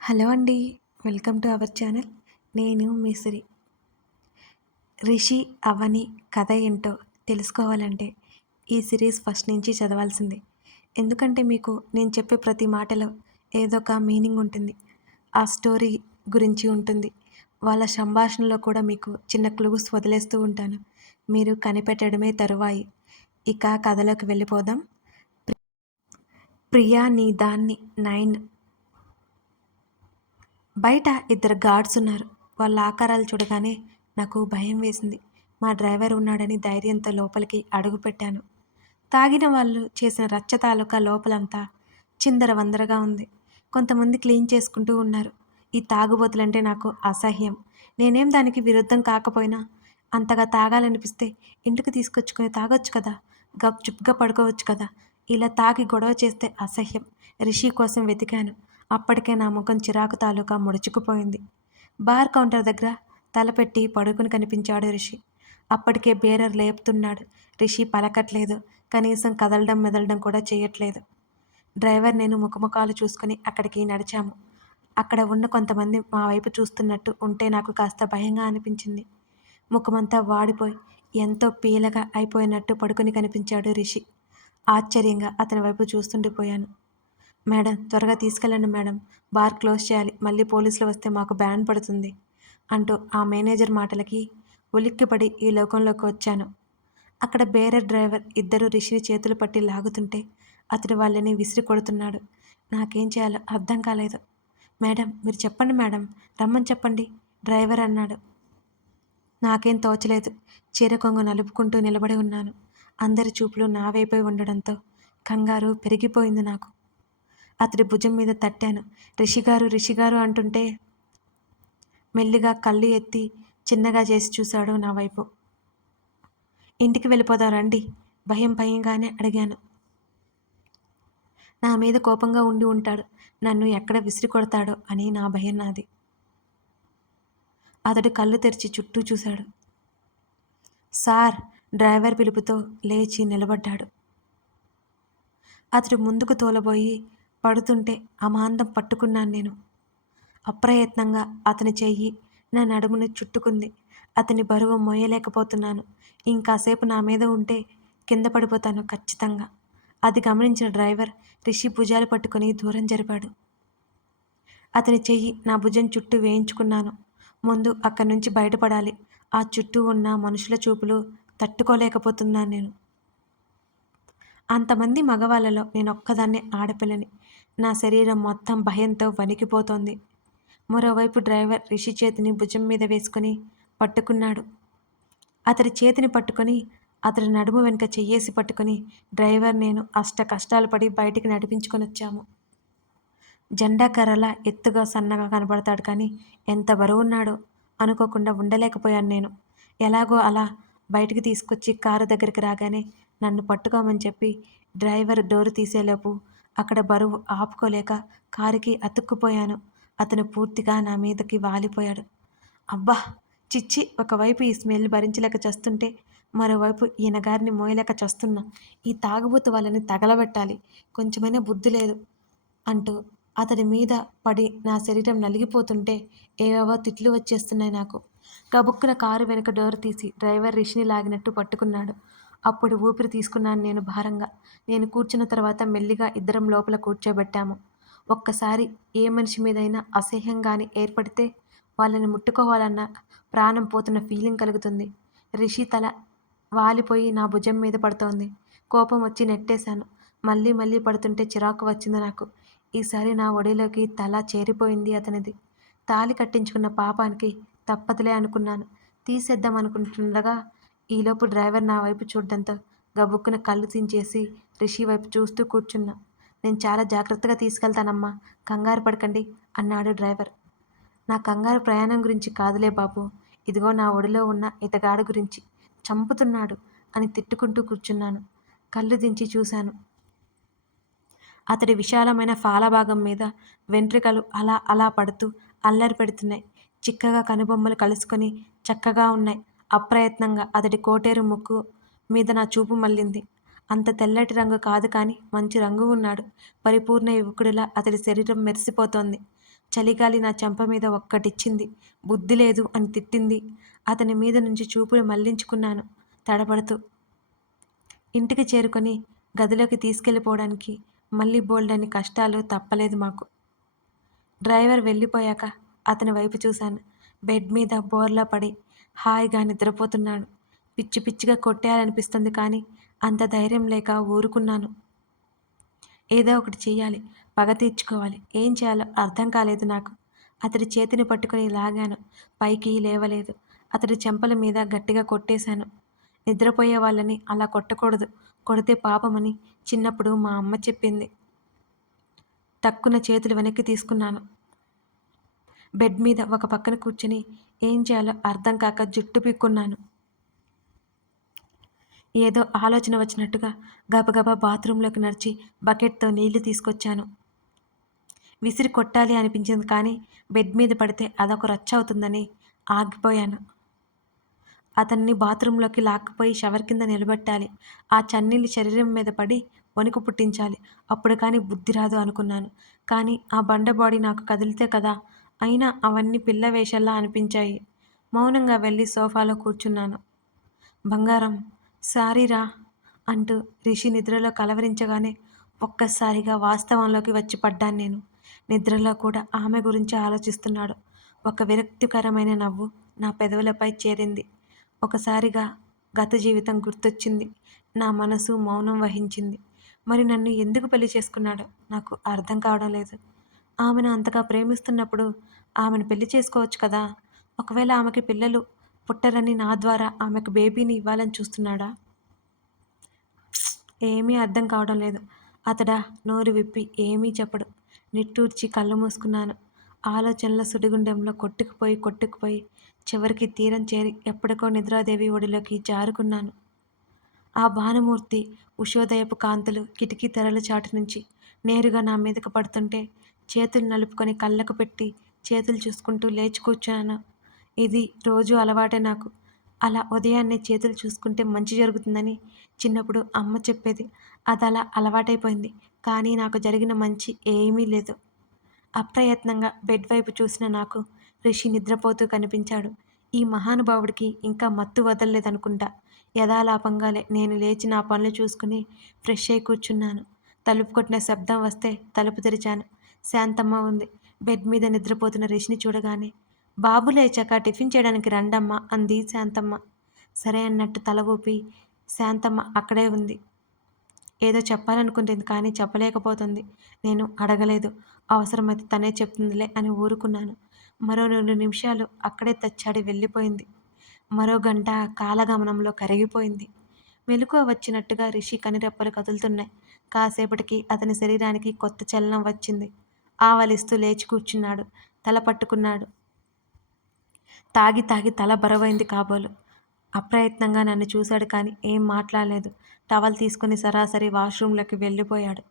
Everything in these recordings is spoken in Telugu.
హలో అండి వెల్కమ్ టు అవర్ ఛానల్. నేను మిశ్రీ రిషి అవని కథ ఏంటో తెలుసుకోవాలంటే ఈ సిరీస్ ఫస్ట్ నుంచి చదవాల్సిందే. ఎందుకంటే మీకు నేను చెప్పే ప్రతి మాటలో ఏదో ఒక మీనింగ్ ఉంటుంది ఆ స్టోరీ గురించి ఉంటుంది. వాళ్ళ సంభాషణలో కూడా మీకు చిన్న క్లూస్ వదిలేస్తూ ఉంటాను. మీరు కనిపెట్టడమే తరువాయి. ఇక కథలోకి వెళ్ళిపోదాం. ప్రియా నీ దాన్ని నైన్ బయట ఇద్దరు గార్డ్స్ ఉన్నారు. వాళ్ళ ఆకారాలు చూడగానే నాకు భయం వేసింది. మా డ్రైవర్ ఉన్నాడని ధైర్యంతో లోపలికి అడుగుపెట్టాను తాగిన వాళ్ళు చేసిన రచ్చ తాలూకా లోపలంతా చిందర వందరగా ఉంది. కొంతమంది క్లీన్ చేసుకుంటూ ఉన్నారు. ఈ తాగుబోతులంటే నాకు అసహ్యం. నేనేం దానికి విరుద్ధం కాకపోయినా అంతగా తాగాలనిపిస్తే ఇంటికి తీసుకొచ్చుకొని తాగొచ్చు కదా. గప్ చుప్గా పడుకోవచ్చు కదా. ఇలా తాగి గొడవ చేస్తే అసహ్యం. రిషి కోసం వెతికాను. అప్పటికే నా ముఖం చిరాకు తాలూకా ముడుచుకుపోయింది. బార్ కౌంటర్ దగ్గర తలపెట్టి పడుకుని కనిపించాడు రిషి. అప్పటికే బేరర్ లేపుతున్నాడు. రిషి పలకట్లేదు. కనీసం కదలడం మెదలడం కూడా చేయట్లేదు. డ్రైవర్ నేను ముఖముఖాలు చూసుకుని అక్కడికి నడిచాము. అక్కడ ఉన్న కొంతమంది మా వైపు చూస్తున్నట్టు ఉంటే నాకు కాస్త భయంగా అనిపించింది. ముఖమంతా వాడిపోయి ఎంతో పీలగా అయిపోయినట్టు పడుకుని కనిపించాడు రిషి. ఆశ్చర్యంగా అతని వైపు చూస్తుండిపోయాను. మేడం త్వరగా తీసుకెళ్ళండి మేడం. బార్ క్లోజ్ చేయాలి. మళ్ళీ పోలీసులు వస్తే మాకు బ్యాన్ పడుతుంది అంటూ ఆ మేనేజర్ మాటలకి ఉలిక్కిపడి ఈ లోకంలోకి వచ్చాను. అక్కడ బేరర్ డ్రైవర్ ఇద్దరు రిషిని చేతులు పట్టి లాగుతుంటే అతడు వాళ్ళని విసిరి కొడుతున్నాడు. నాకేం చేయాలో అర్థం కాలేదు. మేడం మీరు చెప్పండి మేడం. రమ్మని చెప్పండి డ్రైవర్ అన్నాడు. నాకేం తోచలేదు. చీర కొంగు నలుపుకుంటూ నిలబడి ఉన్నాను. అందరి చూపులు నా వైపై ఉండడంతో కంగారు పెరిగిపోయింది నాకు. అతడి భుజం మీద తట్టాను. రిషిగారు రిషిగారు అంటుంటే మెల్లిగా కళ్ళు ఎత్తి చిన్నగా చేసి చూశాడు నా వైపు. ఇంటికి వెళ్ళిపోదాం రండి భయం భయంగానే అడిగాను. నా మీద కోపంగా ఉండి ఉంటాడు నన్ను ఎక్కడ విసిరి కొడతాడో అని నా భయం నాది. అతడు కళ్ళు తెరిచి చుట్టూ చూశాడు. సార్ డ్రైవర్ పిలుపుతో లేచి నిలబడ్డాడు. అతడు ముందుకు తోలబోయి పడుతుంటే అమాంతం పట్టుకున్నాను నేను. అప్రయత్నంగా అతని చెయ్యి నా నడుముని చుట్టుకుంది. అతని బరువు మోయలేకపోతున్నాను. ఇంకాసేపు నా మీద ఉంటే కింద పడిపోతాను ఖచ్చితంగా. అది గమనించిన డ్రైవర్ రిషి భుజాలు పట్టుకొని దూరం జరిపాడు. అతని చెయ్యి నా భుజం చుట్టూ వేయించుకున్నాను. ముందు అక్కడి నుంచి బయటపడాలి. ఆ చుట్టూ ఉన్న మనుషుల చూపులు తట్టుకోలేకపోతున్నాను నేను. అంతమంది మగవాళ్ళలో నేను ఒక్కదాన్నే ఆడపిల్లని. నా శరీరం మొత్తం భయంతో వణికిపోతోంది. మరోవైపు డ్రైవర్ రిషి చేతిని భుజం మీద వేసుకొని పట్టుకున్నాడు. అతడి చేతిని పట్టుకొని అతడి నడుము వెనుక చెయ్యేసి పట్టుకొని డ్రైవర్ నేను అష్ట కష్టాలు పడి బయటికి నడిపించుకొని వచ్చాము. జెండా కర్రలా ఎత్తుగా సన్నగా కనబడతాడు కానీ ఎంత బరువున్నాడో అనుకోకుండా ఉండలేకపోయాను నేను. ఎలాగో అలా బయటికి తీసుకొచ్చి కారు దగ్గరికి రాగానే నన్ను పట్టుకోమని చెప్పి డ్రైవర్ డోరు తీసేలోపు అక్కడ బరువు ఆపుకోలేక కారుకి అతుక్కుపోయాను. అతను పూర్తిగా నా మీదకి వాలిపోయాడు. అబ్బా! చిచ్చి! ఒకవైపు ఈ స్మెల్ భరించలేక చస్తుంటే మరోవైపు ఈయన గారిని మోయలేక చస్తున్నా. ఈ తాగుబోతు వాళ్ళని తగలబెట్టాలి. కొంచెమైనా బుద్ధి లేదు అంటూ అతడి మీద పడి నా శరీరం నలిగిపోతుంటే ఏవేవో తిట్లు వచ్చేస్తున్నాయి నాకు. గబుక్కున కారు వెనుక డోర్ తీసి డ్రైవర్ రిషిని లాగినట్టు పట్టుకున్నాడు. అప్పుడు ఊపిరి తీసుకున్నాను నేను భారంగా. నేను కూర్చున్న తర్వాత మెల్లిగా ఇద్దరం లోపల కూర్చోబెట్టాము. ఒక్కసారి ఏ మనిషి మీదైనా అసహ్యంగాని ఏర్పడితే వాళ్ళని ముట్టుకోవాలన్న ప్రాణం పోతున్న ఫీలింగ్ కలుగుతుంది. రిషి తల వాలిపోయి నా భుజం మీద పడుతోంది. కోపం వచ్చి నెట్టేశాను. మళ్ళీ మళ్ళీ పడుతుంటే చిరాకు వచ్చింది నాకు. ఈసారి నా ఒడిలోకి తల చేరిపోయింది అతనిది. తాలి కట్టించుకున్న పాపానికి తప్పదులే అనుకున్నాను. తీసేద్దాం అనుకుంటుండగా ఈలోపు డ్రైవర్ నా వైపు చూడడంతో గబుక్కున కళ్ళు దించేసి రిషి వైపు చూస్తూ కూర్చున్నా. నేను చాలా జాగ్రత్తగా తీసుకెళ్తానమ్మా కంగారు పడకండి అన్నాడు డ్రైవర్. నా కంగారు ప్రయాణం గురించి కాదులే బాబు ఇదిగో నా ఒడిలో ఉన్న ఇతగాడు గురించి చంపుతున్నాడు అని తిట్టుకుంటూ కూర్చున్నాను. కళ్ళు దించి చూశాను. అతడి విశాలమైన ఫాలభాగం మీద వెంట్రుకలు అలా అలా పడుతూ అల్లరి పెడుతున్నాయి. చిక్కగా కనుబొమ్మలు కలుసుకొని చక్కగా ఉన్నాయి. అప్రయత్నంగా అతడి కోటేరు ముక్కు మీద నా చూపు మళ్ళింది. అంత తెల్లటి రంగు కాదు కానీ మంచి రంగు ఉన్నాడు. పరిపూర్ణ యువకుడిలా అతడి శరీరం మెరిసిపోతోంది. చలిగాలి నా చెంప మీద ఒక్కటిచ్చింది. బుద్ధి లేదు అని తిట్టింది. అతని మీద నుంచి చూపులు మళ్ళించుకున్నాను తడబడుతూ ఇంటికి చేరుకొని గదిలోకి తీసుకెళ్ళిపోవడానికి మళ్ళీ బోల్డని కష్టాలు తప్పలేదు మాకు. డ్రైవర్ వెళ్ళిపోయాక అతని వైపు చూశాను. బెడ్ మీద బోర్లా పడి హాయిగా నిద్రపోతున్నాడు. పిచ్చి పిచ్చిగా కొట్టేయాలనిపిస్తుంది కానీ అంత ధైర్యం లేక ఊరుకున్నాను. ఏదో ఒకటి చేయాలి పగ తీర్చుకోవాలి. ఏం చేయాలో అర్థం కాలేదు నాకు. అతడి చేతిని పట్టుకొని లాగాను. పైకి లేవలేదు. అతడి చెంపల మీద గట్టిగా కొట్టేశాను. నిద్రపోయే వాళ్ళని అలా కొట్టకూడదు. కొడితే పాపమని చిన్నప్పుడు మా అమ్మ చెప్పింది. తక్కున చేతులు వెనక్కి తీసుకున్నాను. బెడ్ మీద ఒక పక్కన కూర్చుని ఏం చేయాలో అర్థం కాక జుట్టు పీక్కున్నాను. ఏదో ఆలోచన వచ్చినట్టుగా గబగబా బాత్రూంలోకి నడిచి బకెట్తో నీళ్ళు తీసుకొచ్చాను. విసిరి కొట్టాలి అనిపించింది కానీ బెడ్ మీద పడితే అదొక రచ్చ అవుతుందని ఆగిపోయాను. అతన్ని బాత్రూంలోకి లాక్కుపోయి షవర్ కింద నిలబెట్టాలి. ఆ చన్నీళ్ళు శరీరం మీద పడి వణుకు పుట్టించాలి. అప్పుడు కానీ బుద్ధి రాదు అనుకున్నాను. కానీ ఆ బండ బాడీ నాకు కదిలితే కదా అయినా అవన్నీ పిల్ల వేషల్లా అనిపించాయి. మౌనంగా వెళ్ళి సోఫాలో కూర్చున్నాను. బంగారం సారీరా అంటూ రిషి నిద్రలో కలవరించగానే ఒక్కసారిగా వాస్తవంలోకి వచ్చి పడ్డాను నేను. నిద్రలో కూడా ఆమె గురించి ఆలోచిస్తున్నాడు. ఒక విరక్తికరమైన నవ్వు నా పెదవులపై చేరింది. ఒకసారిగా గత జీవితం గుర్తొచ్చింది. నా మనసు మౌనం వహించింది. మరి నన్ను ఎందుకు పెళ్ళి చేసుకున్నాడో నాకు అర్థం కావడం లేదు. ఆమెను అంతగా ప్రేమిస్తున్నప్పుడు ఆమెను పెళ్ళి చేసుకోవచ్చు కదా? ఒకవేళ ఆమెకి పిల్లలు పుట్టరని నా ద్వారా ఆమెకు బేబీని ఇవ్వాలని చూస్తున్నాడా? ఏమీ అర్థం కావడం లేదు. అతడా? నోరు విప్పి ఏమీ చెప్పడు. నిట్టూర్చి కళ్ళు మూసుకున్నాను. ఆలోచనల సుడిగుండెంలో కొట్టుకుపోయి కొట్టుకుపోయి చివరికి తీరం చేరి ఎప్పటికో నిద్రాదేవి ఒడిలోకి జారుకున్నాను. ఆ భానుమూర్తి ఉషోదయపు కాంతులు కిటికీ తెరల చాటు నుంచి నేరుగా నా మీదకు పడుతుంటే చేతులు నలుపుకొని కళ్ళకు పెట్టి చేతులు చూసుకుంటూ లేచి కూర్చున్నాను ఇది రోజు అలవాటే నాకు. అలా ఉదయాన్నే చేతులు చూసుకుంటే మంచి జరుగుతుందని చిన్నప్పుడు అమ్మ చెప్పేది. అది అలా అలవాటైపోయింది. కానీ నాకు జరిగిన మంచి ఏమీ లేదు. అప్రయత్నంగా బెడ్ వైపు చూసిన నాకు రిషి నిద్రపోతూ కనిపించాడు. ఈ మహానుభావుడికి ఇంకా మత్తు వదలలేదనుకుంటా. యథాలాపంగా నేను లేచి నా పనులు చూసుకుని ఫ్రెష్ అయి కూర్చున్నాను. తలుపు కొట్టిన శబ్దం వస్తే తలుపు తెరిచాను. శాంతమ్మ ఉంది. బెడ్ మీద నిద్రపోతున్న రిషిని చూడగానే బాబు లేచాక టిఫిన్ చేయడానికి రండమ్మ అంది శాంతమ్మ. సరే అన్నట్టు తల ఊపి శాంతమ్మ అక్కడే ఉంది. ఏదో చెప్పాలనుకుంటుంది కానీ చెప్పలేకపోతుంది. నేను అడగలేదు. అవసరమైతే తనే చెప్తుందిలే అని ఊరుకున్నాను. మరో రెండు నిమిషాలు అక్కడే తచ్చాడి వెళ్ళిపోయింది. మరో గంట కాలగమనంలో కరిగిపోయింది. మెలకువ వచ్చినట్టుగా రిషి కనిరెప్పలు కదులుతున్నాయి. కాసేపటికి అతని శరీరానికి కొత్త చలనం వచ్చింది. ఆవలిస్తూ లేచి కూర్చున్నాడు. తల పట్టుకున్నాడు. తాగి తాగి తల బరవైంది కాబోలు. అప్రయత్నంగా నన్ను చూశాడు కానీ ఏం మాట్లాడలేదు. టవల్ తీసుకుని సరాసరి వాష్రూమ్లోకి వెళ్ళిపోయాడు.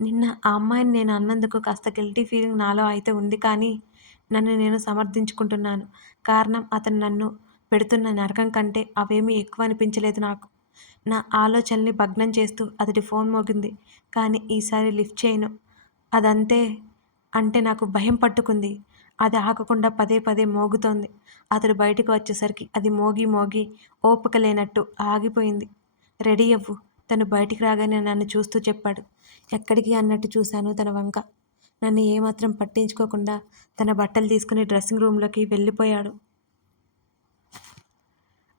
నిన్న ఆ అమ్మాయిని నేను అన్నందుకు కాస్త గిల్టీ ఫీలింగ్ నాలో అయితే ఉంది కానీ నన్ను నేను సమర్థించుకుంటున్నాను. కారణం అతను నన్ను పెడుతున్న నరకం కంటే అవేమీ ఎక్కువ అనిపించలేదు నాకు. నా ఆలోచనల్ని భగ్నం చేస్తూ అతడి ఫోన్ మోగింది. కానీ ఈసారి లిఫ్ట్ చేయను. అదంతే అంటే నాకు భయం పట్టుకుంది. అది ఆగకుండా పదే పదే మోగుతోంది. అతడు బయటకు వచ్చేసరికి అది మోగి మోగి ఓపిక లేనట్టు ఆగిపోయింది. రెడీ అవ్వు. తను బయటికి రాగానే నన్ను చూస్తూ చెప్పాడు. ఎక్కడికి అన్నట్టు చూశాను తన వంక. నన్ను ఏమాత్రం పట్టించుకోకుండా తన బట్టలు తీసుకుని డ్రెస్సింగ్ రూమ్లోకి వెళ్ళిపోయాడు.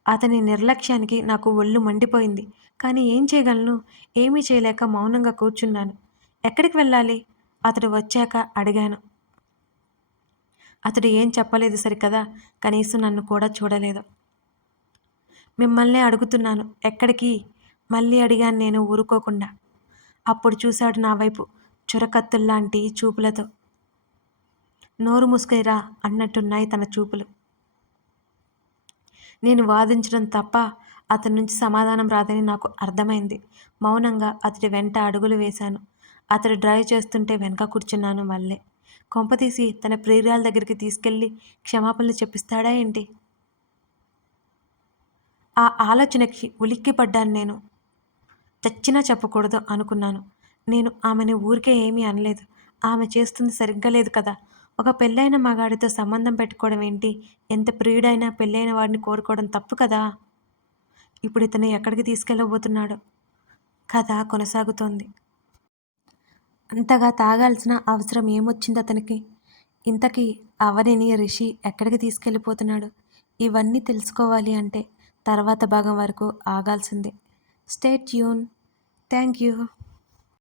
అతని నిర్లక్ష్యానికి నాకు ఒళ్ళు మండిపోయింది. కానీ ఏం చేయగలను? ఏమీ చేయలేక మౌనంగా కూర్చున్నాను. ఎక్కడికి వెళ్ళాలి? అతడు వచ్చాక అడిగాను. అతడు ఏం చెప్పలేదు సరికదా? కనీసం నన్ను కూడా చూడలేదు. మిమ్మల్నే అడుగుతున్నాను. ఎక్కడికి? మళ్ళీ అడిగాను నేను ఊరుకోకుండా. అప్పుడు చూశాడు నా వైపు చురకత్తుల్లాంటి చూపులతో. నోరు ముసుకైరా అన్నట్టున్నాయి తన చూపులు. నేను వాదించడం తప్ప అతని నుంచి సమాధానం రాదని నాకు అర్థమైంది. మౌనంగా అతడి వెంట అడుగులు వేశాను. అతడు డ్రైవ్ చేస్తుంటే వెనక కూర్చున్నాను మళ్ళీ. కొంపతీసి తన ప్రియురాల దగ్గరికి తీసుకెళ్ళి క్షమాపణలు చెప్పిస్తాడా ఏంటి? ఆ ఆలోచనకి ఉలిక్కి పడ్డాను నేను. చచ్చినా చెప్పకూడదు అనుకున్నాను. నేను ఆమెని ఊరికే ఏమీ అనలేదు. ఆమె చేస్తుంది సరిగ్గా లేదు కదా. ఒక పెళ్ళైన మగాడితో సంబంధం పెట్టుకోవడం ఏంటి? ఎంత ప్రియుడైనా పెళ్ళైన వాడిని కోరుకోవడం తప్పు కదా? ఇప్పుడు ఇతను ఎక్కడికి తీసుకెళ్ళబోతున్నాడు? కథ కొనసాగుతోంది. అంతగా తాగాల్సిన అవసరం ఏమొచ్చింది అతనికి? ఇంతకీ అవనిని రిషి ఎక్కడికి తీసుకెళ్ళిపోతున్నాడు? ఇవన్నీ తెలుసుకోవాలి అంటే తర్వాత భాగం వరకు ఆగాల్సిందే. స్టేట్ యూన్ థ్యాంక్ యూ.